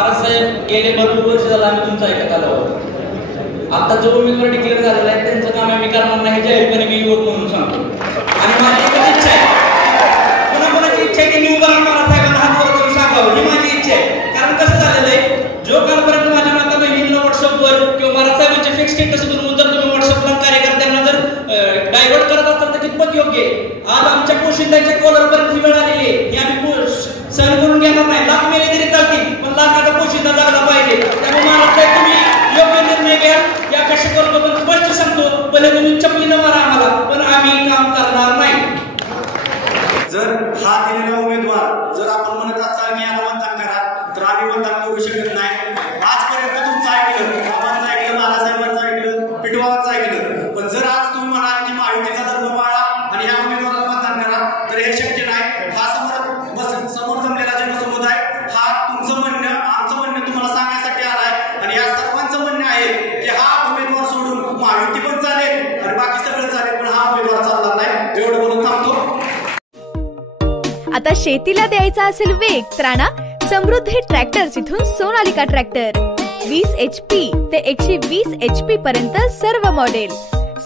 महाराजसाहेब गेले भरपूर वर्ष झालं आम्ही तुमचं ऐकत आलो. आता जो उमेदवार डिक्लेअर झालेला आहे त्यांचं काम आम्ही करणार नाही जाहीरपणे मी युवक म्हणून सांगतो. आणि माझी एकच इच्छा आहे, कोणाकोणाची इच्छा आहे की मी उभा महाराजसाहेबांना हात वर करून सांगावं, ही माझी इच्छा आहे. कारण कसं झालेलं आहे, जो कालपर्यंत माझ्या माता बहिणींना व्हॉट्सअपवर किंवा महाराजसाहेबांचे फिक्स स्टेटस करून जर तुम्ही व्हॉट्सअपला कार्यकर्त्यांना जर डायव्हर्ट करत असाल तर कितपत योग्य आहे. आज आमच्या पोशिंद्याच्या कॉलरपर्यंत ही वेळ आलेली आहे, ही आम्ही सहन करून घेणार नाही. लाख मेले तरी चालतील, पण लाखाचा पोशिंदा जगला पाहिजे. त्यामुळे महाराजसाहेब तुम्ही योग्य निर्णय घ्या या अपेक्षा करतो. पण स्पष्ट सांगतो, पहिले तुम्ही चपलीनं मारा आम्हाला, पण आम्ही काम करणार नाही. जर हा दिलेला उमेदवार जर आपण म्हणत असाल की याला मतदान करा, तर आम्ही मतदान करू शकत नाही. आजपर्यंत तुमचं ऐकलं, बाबांचं ऐकलं, बाळासाहेबांचं ऐकलं, पिटवाबांचं ऐकलं, पण जर आज तुम्ही म्हणाल की महायुतीचा धर्म पाळा आणि ह्या उमेदवाराला मतदान करा, तर हे शक्य नाही. हा समोर जमलेला जनसमुदाय हा तुमचं म्हणणं, आमचं म्हणणं तुम्हाला सांगण्यासाठी आलाय. आणि या सर्वांचं म्हणणं आहे की हा उमेदवार सोडून महायुती पण चालेल आणि बाकी सगळं चालेल, पण हा उमेदवार चालणार नाही. एवढं बोलून थांबतो. आता शेतीला द्यायचा असेल वेग तर आणा समृद्धी ट्रॅक्टर्स इथून सोनालिका ट्रॅक्टर. 20 HP ते 120 HP पर्यंत सर्व मॉडेल.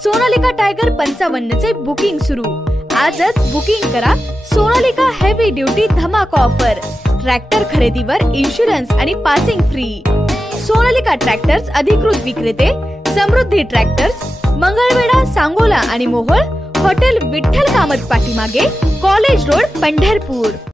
सोनालिका टायगर 55 चे बुकिंग सुरू. आजच बुकिंग करा. सोनालिका हेवी ड्युटी धमाका ऑफर. ट्रॅक्टर खरेदीवर इन्शुरन्स आणि पासिंग फ्री. सोनालिका ट्रॅक्टर्स अधिकृत विक्रेते समृद्धी ट्रॅक्टर्स, मंगळवेढा, सांगोला आणि मोहोळ. हॉटेल विठ्ठल कामत पाठीमागे, कॉलेज रोड, पंढरपूर.